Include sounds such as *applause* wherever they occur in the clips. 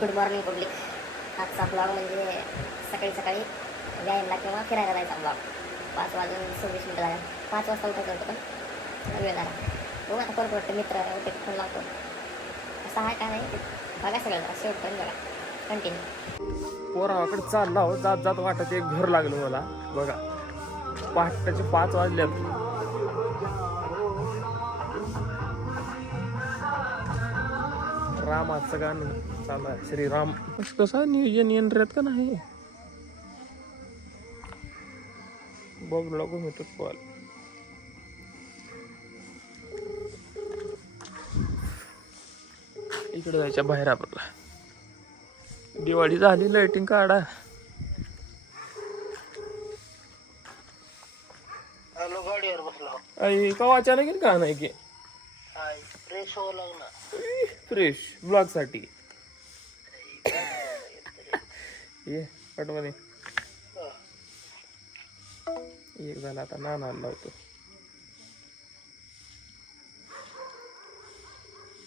Good morning public. आजचा blog म्हणजे सकाळी सकाळी व्यायामला किंवा फिरायला जायचा ब्लॉग पाच वाजून सव्वीस मिनिटं झाल्या पाच वाजता उठायचं होतं पण वेळ झाला. बघू आता परत वाटतं मित्र होते फोन लावतो. असं आहे काय नाही बघा सगळं जरा शेवटपर्यंत बघा. कंटिन्यू पोरावाकडे चालला हो जात जात वाटत एक घर लागलं मला. बघा. पहाटेचे पाच वाजल्यात रामाचं गाणं चालू आहे. श्रीराम. कसं नियोजन येणार का नाही? बघ लागून होतो कॉल इकडे जायच्या बाहेर आपल्याला. दिवाळी झाली लाइटिंग काढा. हॅलो गाडीवर बसलो. का अचानक येईल का नाही की? फ्रेश हो फ्रेश ब्लॉगसाठी. ये पटमध्ये एक झाला आता नाना लावतो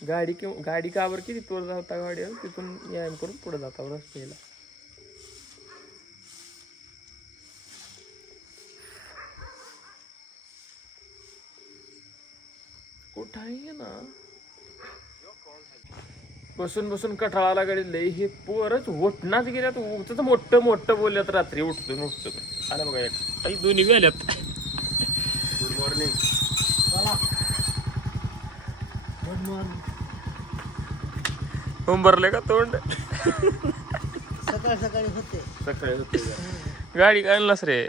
गाडी किंवा गाडी कावर किती तोर जाता गाडीवर? तिथून व्यायाम करून पुढे जाता रस्त्याला. आहे ना? बसून बसून कठाळाला गाडी लय हे पोरच उठणाच गेल्यात उठत मोठं मोठं बोलल्यात रात्री. उठतो उठतो आलं बघा एक. आई दोन्ही गेल्यात गुड मॉर्निंग गुड मॉर्निंग उंबरले का तोंड? सकाळ सकाळी होते. सकाळी होते गाडी आणलास रे?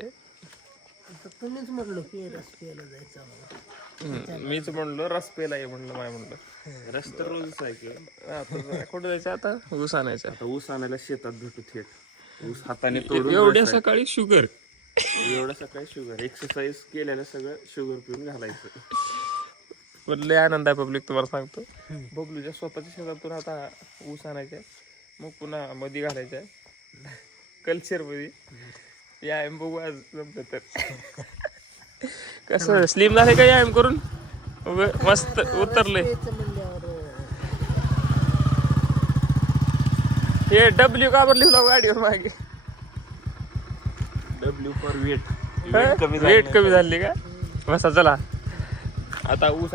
तुम्हीच म्हटलं की रस्त्याला जायचं मीच म्हणलो रस पेला आहे म्हणलं माय म्हणलं. रस तर रोजच आहे कुठं जायचं आता? ऊस आणायचा आता ऊस आणायला शेतात भेटू थेट. ऊस हाताने तोडून एवढ्या. सकाळी शुगर. एवढं सकाळी शुगर. एक्सरसाइज केलेलं सगळं शुगर पिऊन घालायचं. पण लय आनंद आहे पब्लिक तुम्हाला सांगतो. बबलूच्या स्वतःच्या शेतातून आता ऊस आणायचा मग पुन्हा मध्ये घालायचा कल्चरमध्ये व्यायाम बघू आज जमलं तर. *laughs* कसं स्लिम झाले का व्यायाम करून? मस्त उतरले. हे डब्ल्यू का बरं लिहिलं गाडीवर मागे? डब्ल्यू फॉर वेट वेट कमी झाली का? बसा चला. आता ऊस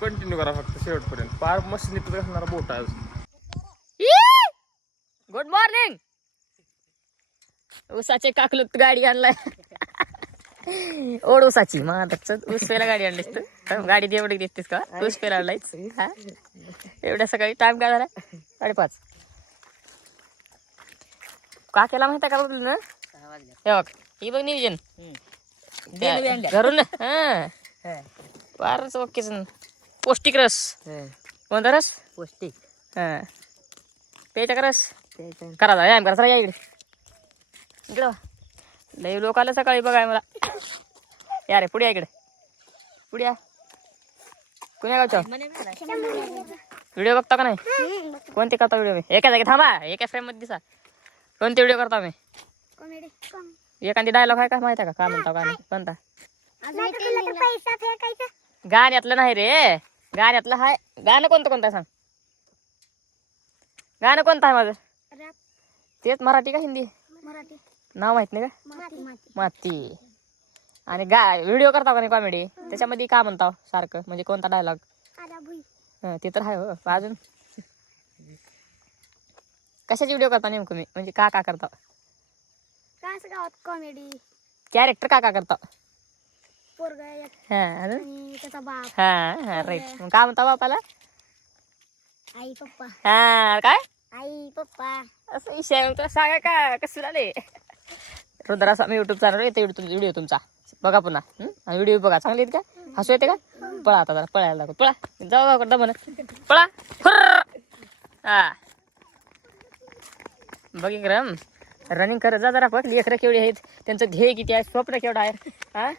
कंटिन्यू करा फक्त शेवटपर्यंत. पार मशीनीत असणार बोट आज. गुड मॉर्निंग ऊसाचे काकलूत गाडी आणलाय. ओढ ऊसाची मग आता ऊस पेला गाडी आणलीस तू गाडी एवढी देतेस का? ऊस पेला आणलायच हा? एवढ्या सकाळी टाइम काय झाला? साडेपाच. का केला माहिती आहे का बघ ना हे बघ ही बघ नियोजन. घरून. हा. फारच ओकेच पौष्टिक रस. कोणता रस? पौष्टिक. हा. प्यायचा का रस? करा व्यायाम करा चला या इकडे. इकडे लई लोक आलं सकाळी बघाय मला. *coughs* या रे पुढे या इकडे. पुढे या. कुण्या गावच्या व्हिडिओ बघता का नाही? कोणते करता व्हिडिओ मी? एका जागी थांबा एका फ्रेममध्ये दिसा. कोणते व्हिडिओ करता मी? एखादी डायलॉग आहे का? माहिती आहे का? काय म्हणता नाही? कोणता? गाण्यातलं नाही रे. गाण्यातलं हाय. गाणं कोणतं कोणतं सांग? गाणं कोणतं आहे माझं? तेच मराठी का हिंदी? नाव माहीत नाही का? माती. आणि गा व्हिडिओ करता का नाही कॉमेडी त्याच्यामध्ये का म्हणता सारखं? म्हणजे कोणता डायलॉग ते तर आहे हो अजून? कशाची व्हिडिओ करता नेमकं मी? म्हणजे का का करता? कॉमेडी कॅरेक्टर का का करता? हा हा हा राईट मग काय म्हणता बापाला? आई पप्पा. हा काय? आई पप्पा. असं विषय सांगा का? कसं झाले? रुद्रा मी युट्यूब चॅनल येते व्हिडिओ तुमचा बघा पुन्हा. आणि व्हिडिओ बघा. चांगले आहेत का? हसू येते का? पळा आता जरा पळायला लागू. पळा. जाऊ गाव करता म्हण पळा. हा. बघ रम. रनिंग करत जा जरा पण लेकरं केवढी आहेत. त्यांचं ध्येय किती आहे स्वप्न केवढं आहे. हा?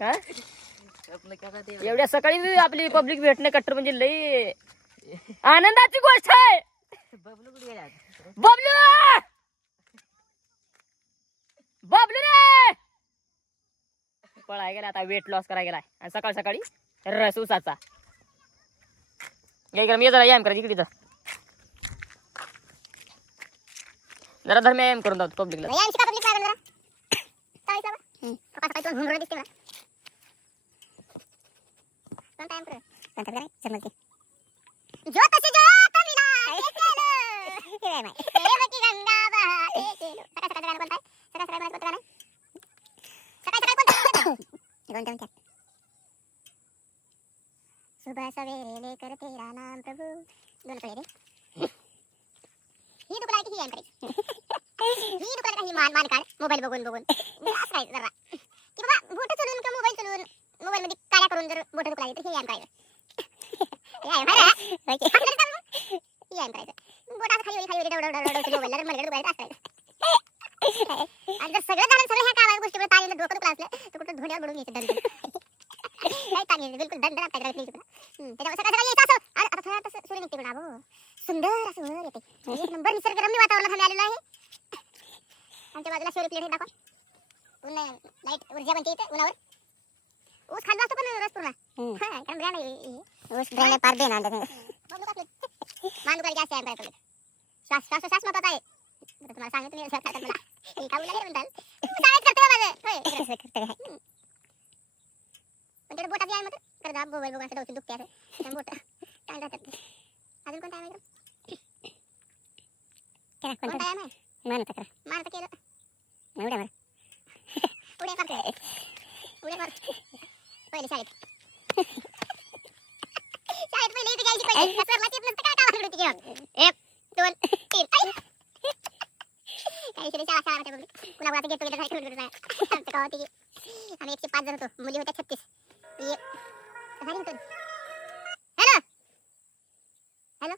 हा? एवढ्या सकाळी आपली पब्लिक भेटणे कट्टर म्हणजे लई आनंदाची गोष्ट आहे. बबलू बबलू! पळाय आहे आता वेट लॉस करायला गेलाय. आणि सकाळ सकाळी रस उसाचा. या इकडे मी जरा यायम करा इकडे जर जरा धर्म यायम करून जातो पब्लिकला जो तसे जो सुबह सवेरे लेकर तेरा नाम प्रभु. दोन कडे रे ही दुकान ही आहे ही दुकान ही मान मान काढ. मोबाईल बघून बघून. असं काय जरा. की बाबा बोट चलून किंवा मोबाईल चलून मोबाईल मध्ये काड्या करून जर बोट दुखला तर हे हे आहे बरं ही याम करायचं बोट असं खाली वर खाली वर डवड डवड डवड मोबाईल तर मला डुबायचं असं करायचं. आणि जर सगळं झालं सगळं ह्या कामाच्या गोष्टीवर ताणीनं डोकं दुखलं असलं तर कुठं धुण्यावर बुडून घ्यायचं दंड काय ताणी आहे, बिलकुल दंड आपल्या घरात नाही त्याच्यामुळे सकाळ सकाळी यायचं असं आणि आता थोडा तसं सूर्य निघते बघा हो सुंदर असं वर येते एक नंबर निसर्गरम्य वातावरणात आम्ही आलेलो आहे आमच्या बाजूला शोरी प्लेट हे दाखवा पुन्हा लाइट ऊर्जा बनते इथे उन्हावर ऊस खाल्ला असतो पण रस पूर्ण हा, कारण ब्रँड आहे ऊस ब्रँड पार देणार मान दुखायला जास्त आहे पाहिजे श्वास श्वास श्वास महत्त्वाचा आहे बरं, तुम्हाला सांगितलं मी असं मला हे का बोलायला म्हणताल शाळेत करते बा माझं होय, कसं करते काय हम्म. पण तिकडे बोटात आहे मग तर जा मोबाईल बघून असं डोकं दुखते असं त्या बोट काय राहतात ते. अजून कोणता आहे माहिती कोणता आहे माहिती मानता करा मानता केलं उड्या मार उड्या करते उड्या मार पहिले शाळेत शाळेत पहिले इथे जायची पहिले त्या सरला येत नसतं काय कामाला होती घेऊन एक दोन तीन. आई. काही शाळा शाळा म्हणते बघ. कुणा कुणाचं गेट टुगेदर झालं नाही. आमचं गावात होती की. आम्ही एकशे पाच जण होतो. मुली होत्या छत्तीस. ये. झाली होतं हॅलो? हॅलो?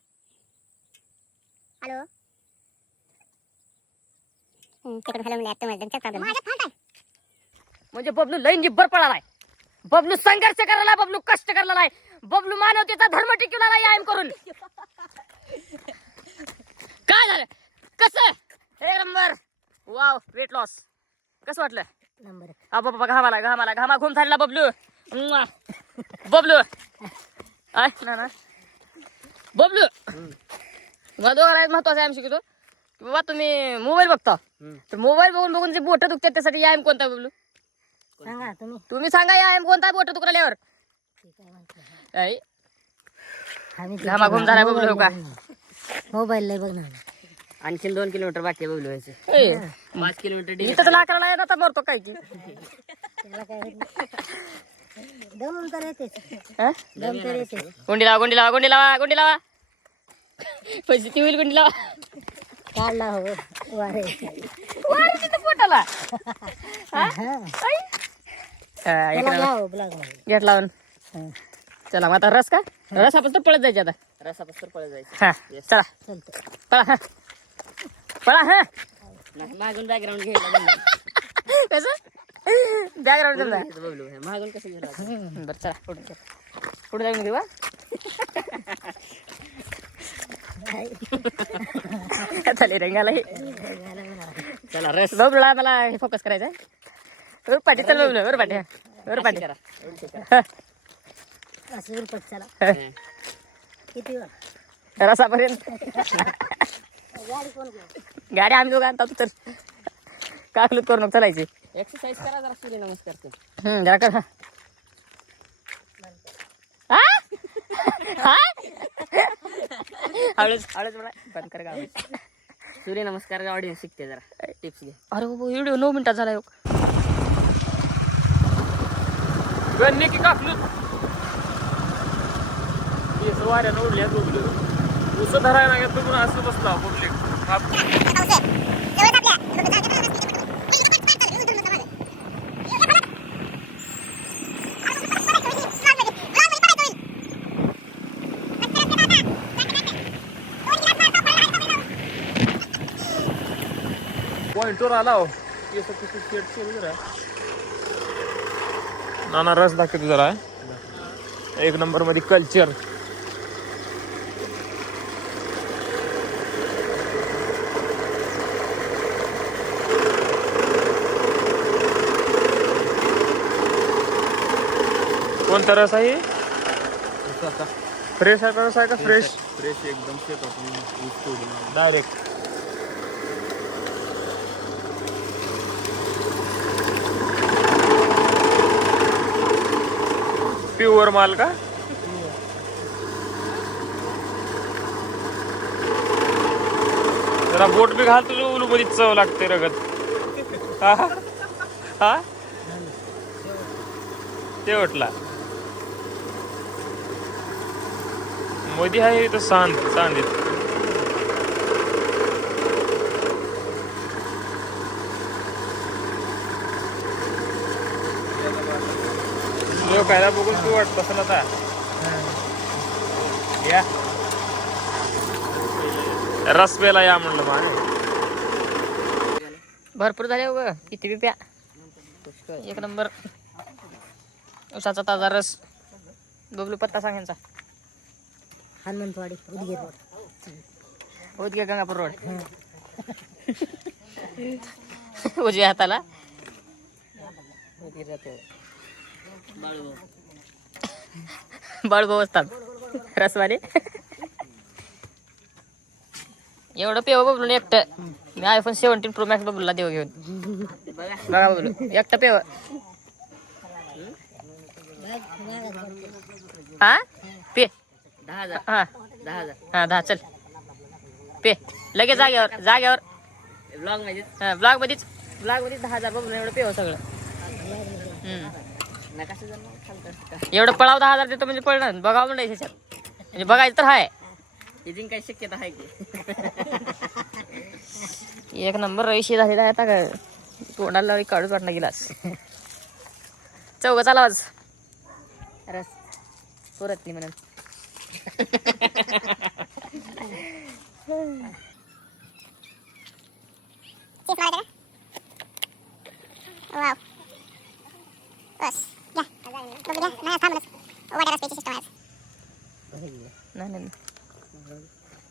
हॅलो? तिकडे हॅलो म्हणले तुम्हाला त्यांचा प्रॉब्लेम माझ्या फाट आहे. म्हणजे बबलू लईन जिब्बर पळालाय. बबलू संघर्ष करायला बबलू कष्ट करायला बबलू मानवतेचा धर्म टिकवला व्यायाम करून. काय झालं? कसं? एक नंबर. वाव वेट लॉस कसं वाटलं? नंबर. हा बाबा घामाला घामाला घामा घुम झालेला बबलू. बबलू. आय. ना ना बबलू. मला दोघांना महत्वाचं व्यायाम शिकतो की बाबा तुम्ही मोबाईल बघता. तर मोबाईल बघून बघून जे बोट दुखतात त्यासाठी व्यायाम कोणता बबलू? सांगा तुम्ही. तुम्ही सांगा व्यायाम कोणता बोट दुखल्यावर काय घामा घुम झाला हो का? मोबाईल लय बघणार. आणखीन दोन किलोमीटर बाकी व्हायचं ए, पाच किलोमीटर तर लाकडाला येत आता मरतो काय की नाही. तर हा? दम तर येते गुंडी लावा गुंडी लावा गुंडी लावा गुंडी लावा. पैसे ती होईल गुंडी लावा? काढला हो वारे. पोटाला. गेट लावून चला मग आता रस का? रस आपण तर पळत जायचे आता. रसापासून पळत जायचं. हा चला. पळा हा. पळा हा. मागून बॅकग्राऊंड घ्यायला. कसं? बॅकग्राऊंड बबलू मागून कसं गेला बरं चला. पुढे. पुढे जाऊन देऊ चालेल रंगाला चला रस. बबलूला मला फोकस करायचं आहे पाठी चल बबलू वर पाठी वर पाठी करा. असं उरपट चला. किती वेळ? रसापर्यंत. गाडी कोण घेऊ गाडी आम्ही दोघं आणतो तर. काकलूत करून चालायची. एक्सरसाइज करा जरा सूर्य नमस्कार ते हम्म जरा कर. हा हा? हळूच हळूच बंद कर गाव सूर्य नमस्कार ऑडियन्स शिकते जरा. टिप्स घे. अरे बाबा व्हिडिओ नऊ मिनिटात झाला ह्यो. गण्य की कापलं केस वाऱ्यानं उडल्या बघलं उसं धरायला लागत बघून असं बसला पब्लिक पॉइंटवर आला हो. जरा नाना रस दाखवतो जरा. एक नंबरमध्ये कल्चर कोणता रस आहे? फ्रेश आहे का रस आहे का? फ्रेश फ्रेश एकदम डायरेक्ट प्युअर माल का? जरा बोट बी घाल तुझ्या उलू मध्ये चव लागते रगत. हा? हा? शेवटला. मोदी आहे इथं सांद जो लोकायला बघून तू वाटत असं आता या. रसबेला या म्हणलं मग. भरपूर झाले हो किती रुपया एक नंबर. उसाचा ताजा रस. बबलू पत्ता सांगायचा हनुमंतवाडी उदगीर रोड गंगापूर रोड उजव्या हाताला बाळूभाऊ असतात रसवाले एवढं पेव बबलून एकटं मी आयफोन सेव्हन्टीन प्रो मॅक्स बबलूला देऊ घेऊन बघा बबलू एकटं पेव हा दहा हजार. हा. दहा हजार. हा दहा चल. पे. लगेच जाग्यावर जाग्यावर ब्लॉगमध्ये ब्लॉग मध्येच. ब्लॉग मध्येच दहा हजार बघून एवढं पे हो सगळं. हम्म. नकाशा जर खालतं का एवढं पळाव दहा हजार देतो म्हणजे पळणार. बघावं म्हणजे त्याच्यात म्हणजे बघायचं तर हाय. हे जिंक काही शक्यता आहे की? *laughs* एक नंबर रईशी झालेला आहे आता काय तोंडाला लावी काढूच वाटणार गेलास. चौघ चाला आज. रस. पुरत नाही म्हणून.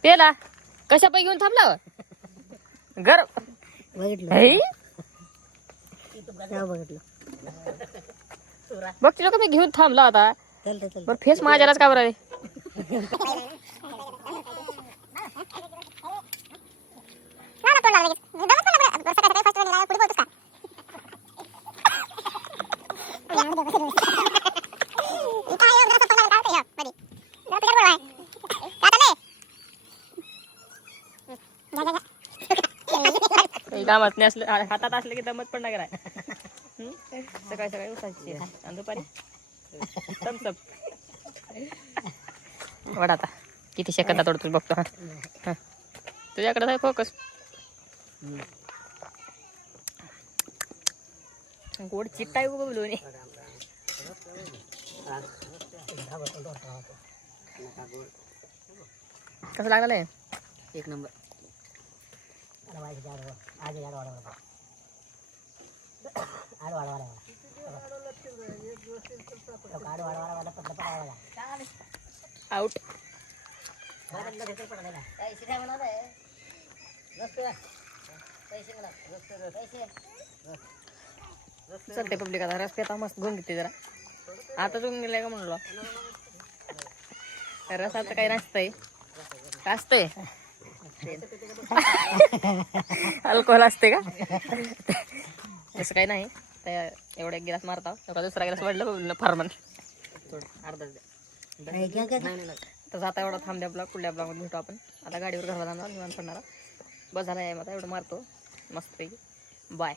पेला. कशा पाय घेऊन थांबला? घर बघितलं. हे? बघ लोक मी घेऊन थांबला आता. बरं फेस माझ्यालाच का बरं दमत नाही. असलं हातात असलं की दमत पण नाही कराय सकाळी सकाळी उठायची. आणि दुपारी? थम्सअप वडा आता. किती सेकंदात तोडतो बघतो. हा हा. तुझ्याकडे आहे फोकस गोड चिट्टा आहे उभं बोलू कसं लागलं आहे एक नंबर. आउट चलते पब्लिक आता रस्ते आता मस्त घेऊन घेते जरा. आता तुम्ही गेलाय का म्हणलो? रसाचं काही नसतंय. असतंय? अल्कोहोल असते का? तसं काही नाही. त्या एवढा एक गिलास मारता. एवढा दुसरा गिलास वाढलं फार्मन. थोडं अर्धा. तर आता एवढा थांबद्या ब्लॉग पुढल्या ब्लॉगमध्ये भेटू आपण. आता गाडीवर घरला जाणार निवांत पडणार. बस झाला आहे आता एवढं मारतो. मस्तपैकी. बाय.